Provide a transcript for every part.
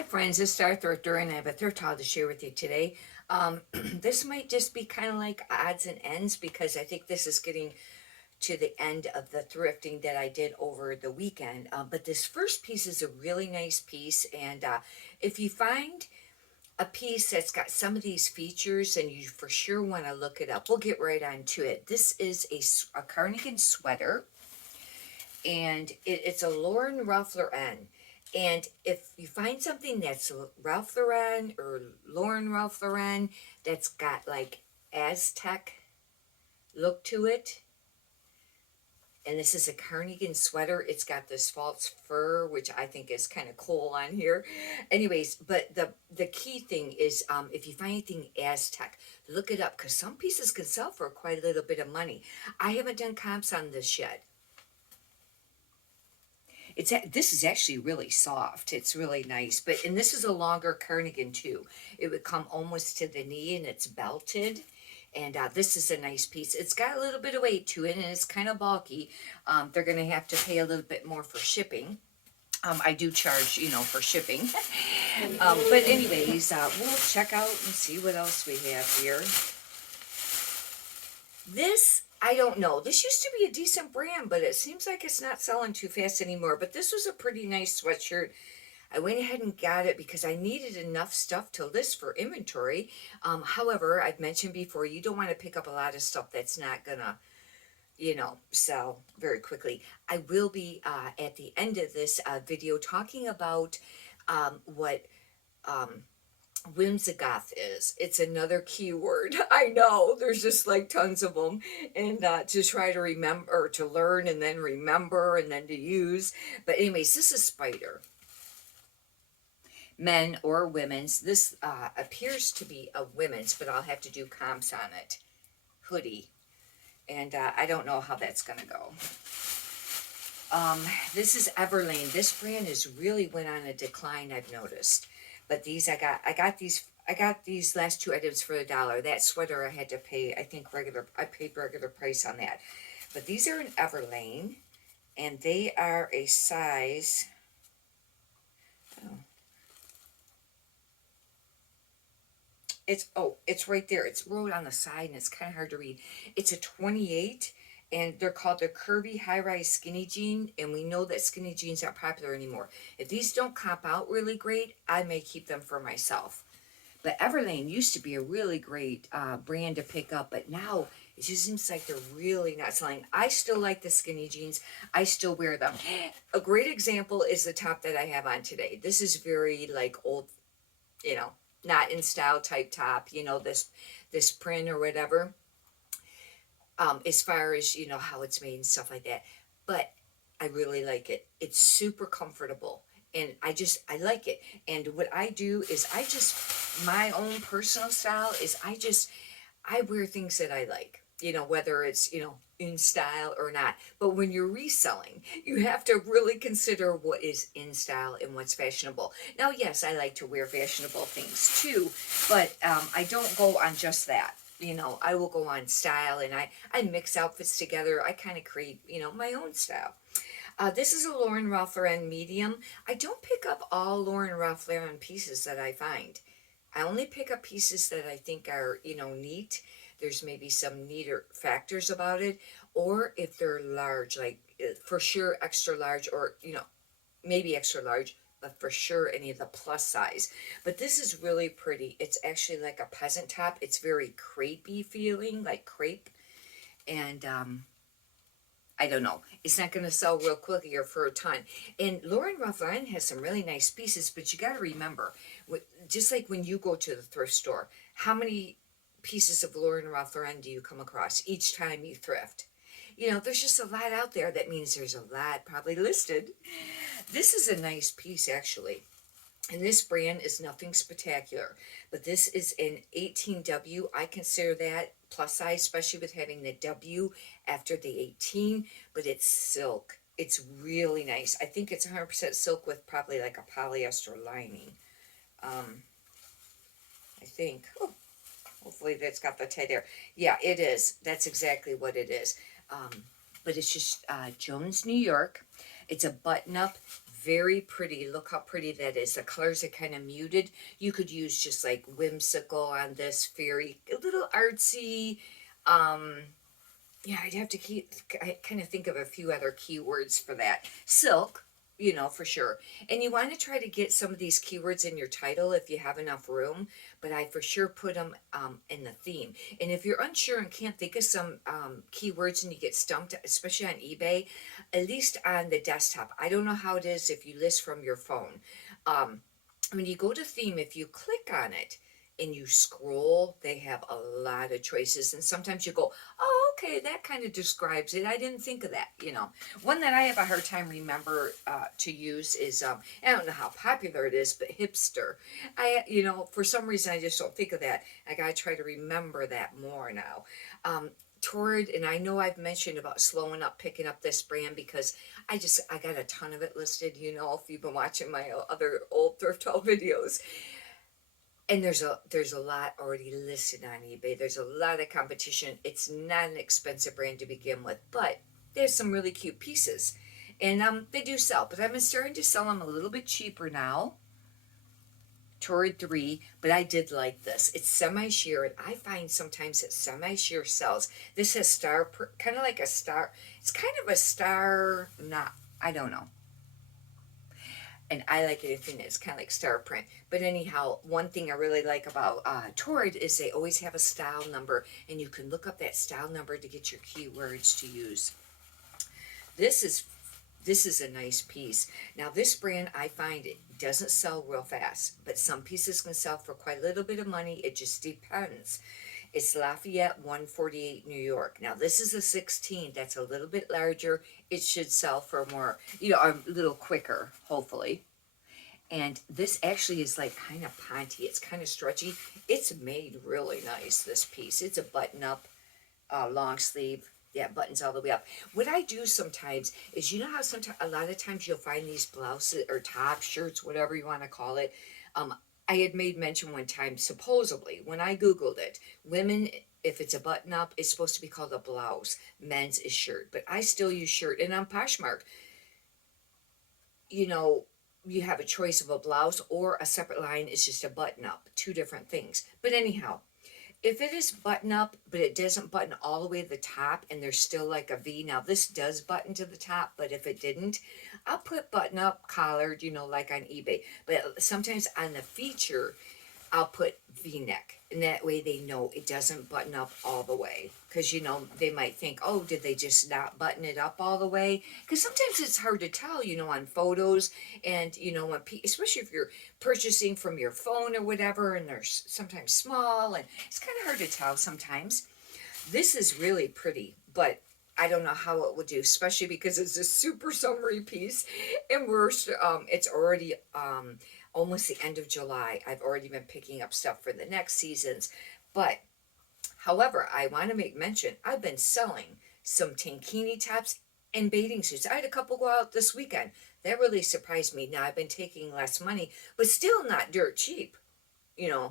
Hi friends, it's Star Thrifter and I have a thrift haul to share with you today. This might just be kind of like odds and ends because I think this is getting to the end of the thrifting that I did over the weekend. But this first piece is a really nice piece, and if you find a piece that's got some of these features and you for sure want to look it up, we'll get right on to it. This is a cardigan sweater, and it's a Lauren Ruffler N. And if you find something that's Ralph Lauren or Lauren Ralph Lauren that's got like Aztec look to it, and this is a cardigan sweater, it's got this false fur, which I think is kind of cool on here. Anyways, but the key thing is if you find anything Aztec, look it up because some pieces can sell for quite a little bit of money. I haven't done comps on this yet. This is actually really soft. It's really nice. And this is a longer cardigan too. It would come almost to the knee and it's belted. And this is a nice piece. It's got a little bit of weight to it and it's kind of bulky. They're going to have to pay a little bit more for shipping. I do charge, for shipping. But anyways, we'll check out and see what else we have here. This, I don't know. This used to be a decent brand, but it seems like it's not selling too fast anymore. But this was a pretty nice sweatshirt. I went ahead and got it because I needed enough stuff to list for inventory. However, I've mentioned before, you don't want to pick up a lot of stuff that's not gonna, sell very quickly. I will be at the end of this video talking about what Whimsigoth is. It's another keyword. I know there's just like tons of them, and to try to remember or to learn and then remember and then to use. But anyways, this is Spider. Men or women's. This appears to be a women's, but I'll have to do comps on it. Hoodie. And I don't know how that's going to go. This is Everlane. This brand has really went on a decline, I've noticed. But these I got these last two items for $1. That sweater I had to pay, I paid regular price on that. But these are in Everlane, and they are a size, it's right there. It's wrote on the side and it's kind of hard to read. It's a 28, and they're called the curvy high-rise skinny jean, and we know that skinny jeans aren't popular anymore. If these don't comp out really great, I may keep them for myself. But Everlane used to be a really great brand to pick up, but now it just seems like they're really not selling. I still like the skinny jeans. I still wear them. A great example is the top that I have on today. This is very like old, not in style type top, this print or whatever. As far as how it's made and stuff like that, but I really like it. It's super comfortable, and I like it. And what I do is my own personal style is I wear things that I like, whether it's in style or not. But when you're reselling, you have to really consider what is in style and what's fashionable. Now, yes, I like to wear fashionable things too, but I don't go on just that. I will go on style, and I mix outfits together. I kind of create, my own style. This is a Lauren Ralph Lauren medium. I don't pick up all Lauren Ralph Lauren pieces that I find. I only pick up pieces that I think are, neat. There's maybe some neater factors about it. Or if they're large, like for sure extra large, or, maybe extra large, but for sure any of the plus size. But this is really pretty. It's actually like a peasant top. It's very crepey feeling, like crepe. And I don't know. It's not going to sell real quickly or for a ton. And Lauren Ralph Lauren has some really nice pieces, but you got to remember, just like when you go to the thrift store, how many pieces of Lauren Ralph Lauren do you come across each time you thrift? There's just a lot out there. That means there's a lot probably listed. This is a nice piece, actually. And this brand is nothing spectacular. But this is an 18W. I consider that plus size, especially with having the W after the 18. But it's silk. It's really nice. I think it's 100% silk with probably like a polyester lining. I think. Oh, hopefully that's got the tie there. Yeah, it is. That's exactly what it is. But it's just Jones, New York. It's a button-up, very pretty. Look how pretty that is. The colors are kind of muted. You could use just like whimsical on this, very a little artsy. Um, yeah, I'd have to I kind of think of a few other keywords for that. Silk, for sure. And you want to try to get some of these keywords in your title if you have enough room, but I for sure put them in the theme. And if you're unsure and can't think of some keywords and you get stumped, especially on eBay, at least on the desktop. I don't know how it is if you list from your phone. When you go to theme, if you click on it, and you scroll, they have a lot of choices. And sometimes you go, oh, okay, that kind of describes it. I didn't think of that, One that I have a hard time remember to use is, I don't know how popular it is, but hipster. For some reason, I just don't think of that. I got to try to remember that more now. Torrid, and I know I've mentioned about slowing up, picking up this brand because I got a ton of it listed, if you've been watching my other old thrift haul videos. And there's a lot already listed on eBay. There's a lot of competition. It's not an expensive brand to begin with, but there's some really cute pieces. And they do sell, but I've been starting to sell them a little bit cheaper now. Torrid 3, but I did like this. It's semi-sheer, and I find sometimes that semi-sheer sells. This has kind of like a star. It's kind of a star, not, I don't know. And I like anything that's kind of like star print. But anyhow, one thing I really like about Torrid is they always have a style number, and you can look up that style number to get your keywords to use. This is a nice piece. Now this brand, I find it doesn't sell real fast, but some pieces can sell for quite a little bit of money. It just depends. It's Lafayette 148 New York. Now this is a 16. That's a little bit larger. It should sell for more, a little quicker, hopefully. And this actually is like kind of ponty. It's kind of stretchy. It's made really nice, this piece. It's a button-up long sleeve. Yeah, buttons all the way up. What I do sometimes is, how sometimes a lot of times you'll find these blouses or top shirts, whatever you want to call it. I had made mention one time, supposedly, when I Googled it, women, if it's a button up, it's supposed to be called a blouse. Men's is shirt. But I still use shirt. And on Poshmark, you have a choice of a blouse or a separate line is just a button up. Two different things. But anyhow, if it is button up, but it doesn't button all the way to the top and there's still like a V. Now this does button to the top, but if it didn't, I'll put button up, collared, like on eBay. But sometimes on the feature, I'll put V-neck. And that way they know it doesn't button up all the way. Because, they might think, oh, did they just not button it up all the way? Because sometimes it's hard to tell, on photos. And, especially if you're purchasing from your phone or whatever, and they're sometimes small. And it's kind of hard to tell sometimes. This is really pretty, but I don't know how it will do, especially because it's a super summery piece. And it's already almost the end of July. I've already been picking up stuff for the next seasons. But, however, I want to make mention, I've been selling some tankini tops and bathing suits. I had a couple go out this weekend. That really surprised me. Now, I've been taking less money, but still not dirt cheap.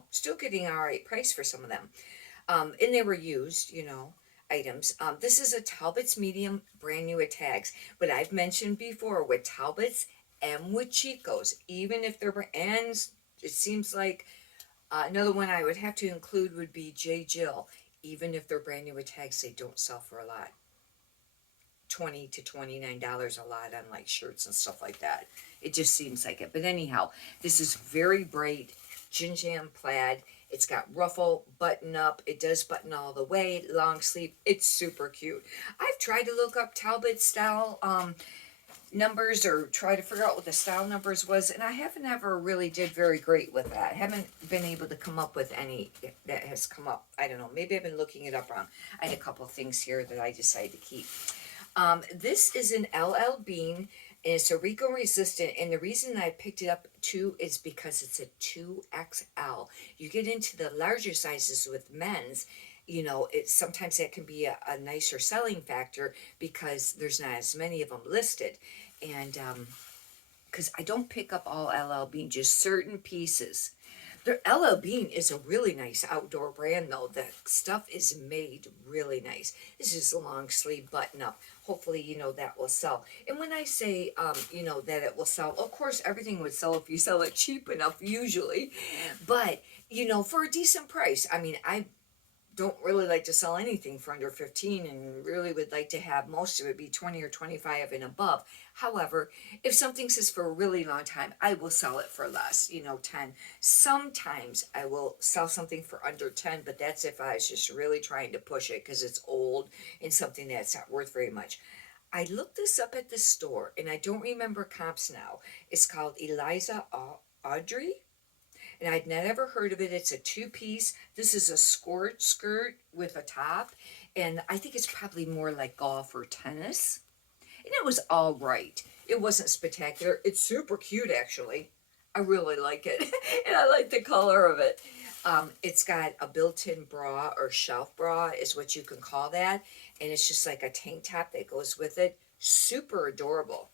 Still getting an all right price for some of them. And they were used, items. This is a Talbot's medium, brand new with tags. But I've mentioned before with Talbot's and with Chico's, even if they're brands, it seems like another one I would have to include would be J. Jill. Even if they're brand new with tags, they don't sell for a lot. $20 to $29 a lot on like shirts and stuff like that. It just seems like it. But anyhow, this is very bright gin jam plaid. It's got ruffle, button up. It does button all the way, long sleeve. It's super cute. I've tried to look up Talbot style numbers or try to figure out what the style numbers was, and I haven't ever really did very great with that. I haven't been able to come up with any that has come up. I don't know. Maybe I've been looking it up wrong. I had a couple of things here that I decided to keep. This is an LL Bean. And it's a Rico resistant, and the reason I picked it up too is because it's a 2XL. You get into the larger sizes with men's, sometimes that can be a nicer selling factor because there's not as many of them listed. And because I don't pick up all LL Bean, just certain pieces. Their LL Bean is a really nice outdoor brand, though. The stuff is made really nice. This is a long sleeve button up. Hopefully, that will sell. And when I say, that it will sell, of course, everything would sell if you sell it cheap enough, usually. But, for a decent price. I mean, I don't really like to sell anything for under 15 and really would like to have most of it be 20 or 25 and above. However, if something says for a really long time, I will sell it for less, 10. Sometimes I will sell something for under 10, but that's if I was just really trying to push it because it's old and something that's not worth very much. I looked this up at the store and I don't remember comps now. It's called Eliza Audrey, and I'd never heard of it. It's a two-piece. This is a skirt with a top, and I think it's probably more like golf or tennis. And it was all right. It wasn't spectacular. It's super cute, actually. I really like it, and I like the color of it. It's got a built-in bra, or shelf bra is what you can call that, and it's just like a tank top that goes with it. Super adorable.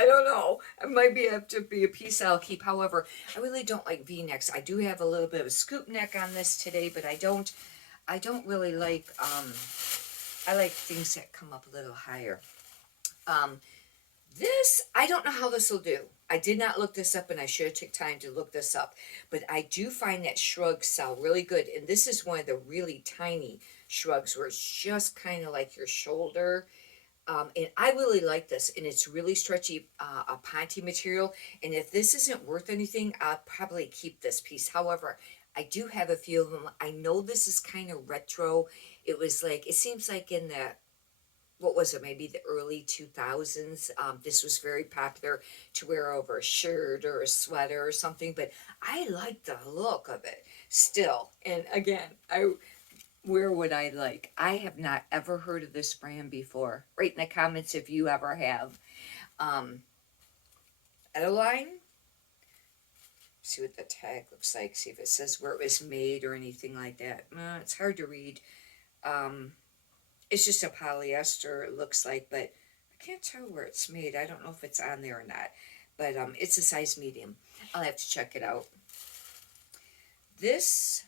I don't know. It might have to be a piece I'll keep. However, I really don't like V-necks. I do have a little bit of a scoop neck on this today, but I don't really like I like things that come up a little higher. Um this, I don't know how this will do. I did not look this up and I should have took time to look this up. But I do find that shrugs sell really good. And this is one of the really tiny shrugs where it's just kind of like your shoulder, and I really like this, and it's really stretchy, a ponte material. And if this isn't worth anything, I'll probably keep this piece. However, I do have a few of them. I know this is kind of retro. It was like, it seems like in the, what was it, maybe the early 2000s. This was very popular to wear over a shirt or a sweater or something, but I like the look of it still. And again, where would I like? I have not ever heard of this brand before. Write in the comments if you ever have. Um, Adeline. See what the tag looks like. See if it says where it was made or anything like that. It's hard to read. Um, it's just a polyester, it looks like, but I can't tell where it's made. I don't know if it's on there or not. But it's a size medium. I'll have to check it out. This,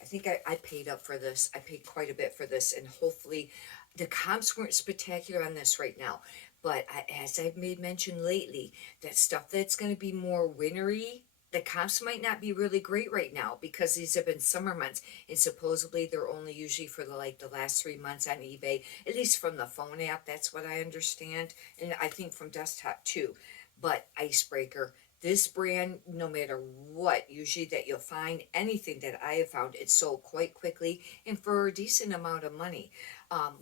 I think I paid up for this. I paid quite a bit for this, and hopefully the comps weren't spectacular on this right now. But as I've made mention lately, that stuff that's going to be more wintry, the comps might not be really great right now because these have been summer months, and supposedly they're only usually for the last 3 months on eBay, at least from the phone app. That's what I understand, and I think from desktop too. But Icebreaker, this brand, no matter what, usually that you'll find anything that I have found, it's sold quite quickly and for a decent amount of money.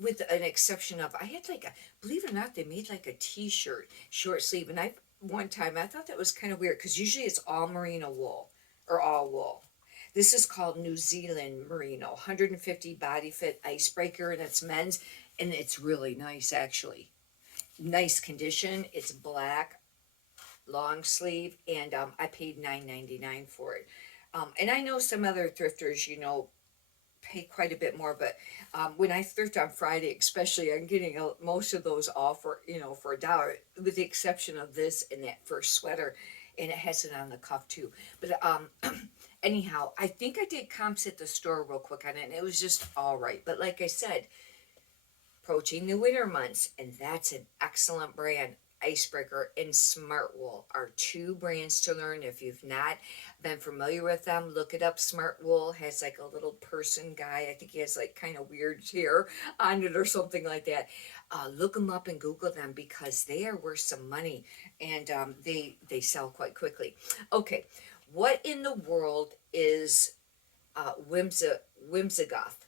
With an exception of, I had like a, believe it or not, they made like a t-shirt, short sleeve, and one time I thought that was kind of weird because usually it's all merino wool or all wool. This is called New Zealand Merino, 150 body fit icebreaker, and it's men's, and it's really nice actually. Nice condition. It's black, long sleeve, and I paid $9.99 for it. And I know some other thrifters, pay quite a bit more, but when I thrift on Friday, especially, I'm getting most of those all for a dollar, with the exception of this and that first sweater, and it has it on the cuff too. But anyhow, I think I did comps at the store real quick on it, and it was just all right. But like I said, approaching the winter months, and that's an excellent brand. Icebreaker and Smart Wool are two brands to learn. If you've not been familiar with them, look it up. Smart Wool has like a little person guy. I think he has like kind of weird hair on it or something like that. Look them up and Google them because they are worth some money, and they sell quite quickly. Okay, what in the world is Whimsigoth?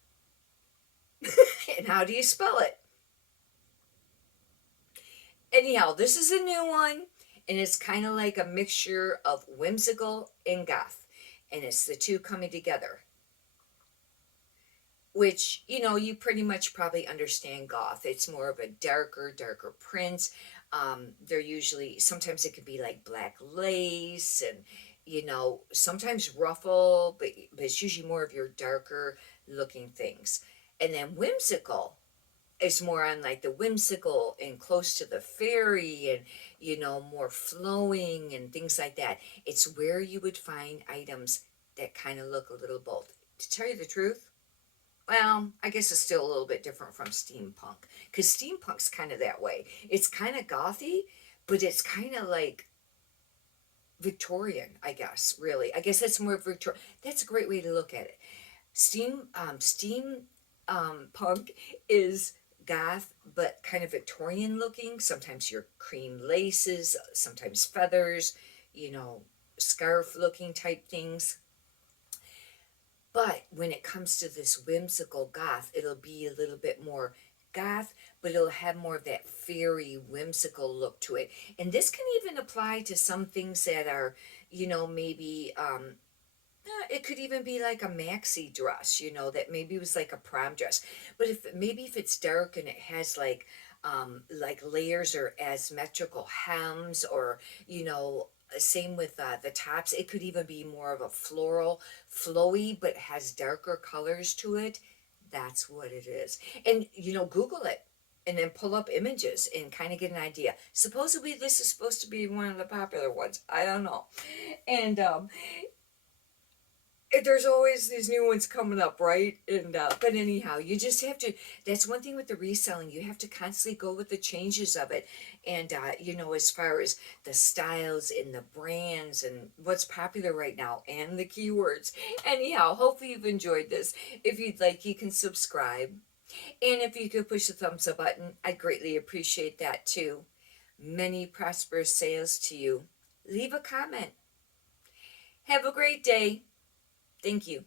And how do you spell it? Anyhow, this is a new one, and it's kind of like a mixture of whimsical and goth, and it's the two coming together. Which, you pretty much probably understand goth. It's more of a darker print. They're usually, sometimes it could be like black lace and, sometimes ruffle, but it's usually more of your darker looking things. And then whimsical. It's more on like the whimsical and close to the fairy and, more flowing and things like that. It's where you would find items that kind of look a little bold. To tell you the truth, well, I guess it's still a little bit different from steampunk, because steampunk's kind of that way. It's kind of gothy, but it's kind of like Victorian, I guess, really. I guess that's more Victorian. That's a great way to look at it. Punk is goth, but kind of Victorian looking. Sometimes your cream laces, sometimes feathers, you know, scarf looking type things. But when it comes to this whimsical goth, it'll be a little bit more goth, but it'll have more of that fairy, whimsical look to it. And this can even apply to some things that are, maybe it could even be like a maxi dress, that maybe was like a prom dress. But if it's dark and it has like layers or asymmetrical hems, or same with the tops, it could even be more of a floral, flowy, but has darker colors to it. That's what it is. And Google it. And then pull up images and kind of get an idea. Supposedly, this is supposed to be one of the popular ones. I don't know. And there's always these new ones coming up, right? And but anyhow, you just have to. That's one thing with the reselling. You have to constantly go with the changes of it, and as far as the styles and the brands and what's popular right now and the keywords. Anyhow, hopefully you've enjoyed this. If you'd like, you can subscribe, and if you could push the thumbs up button, I'd greatly appreciate that too. Many prosperous sales to you. Leave a comment. Have a great day. Thank you.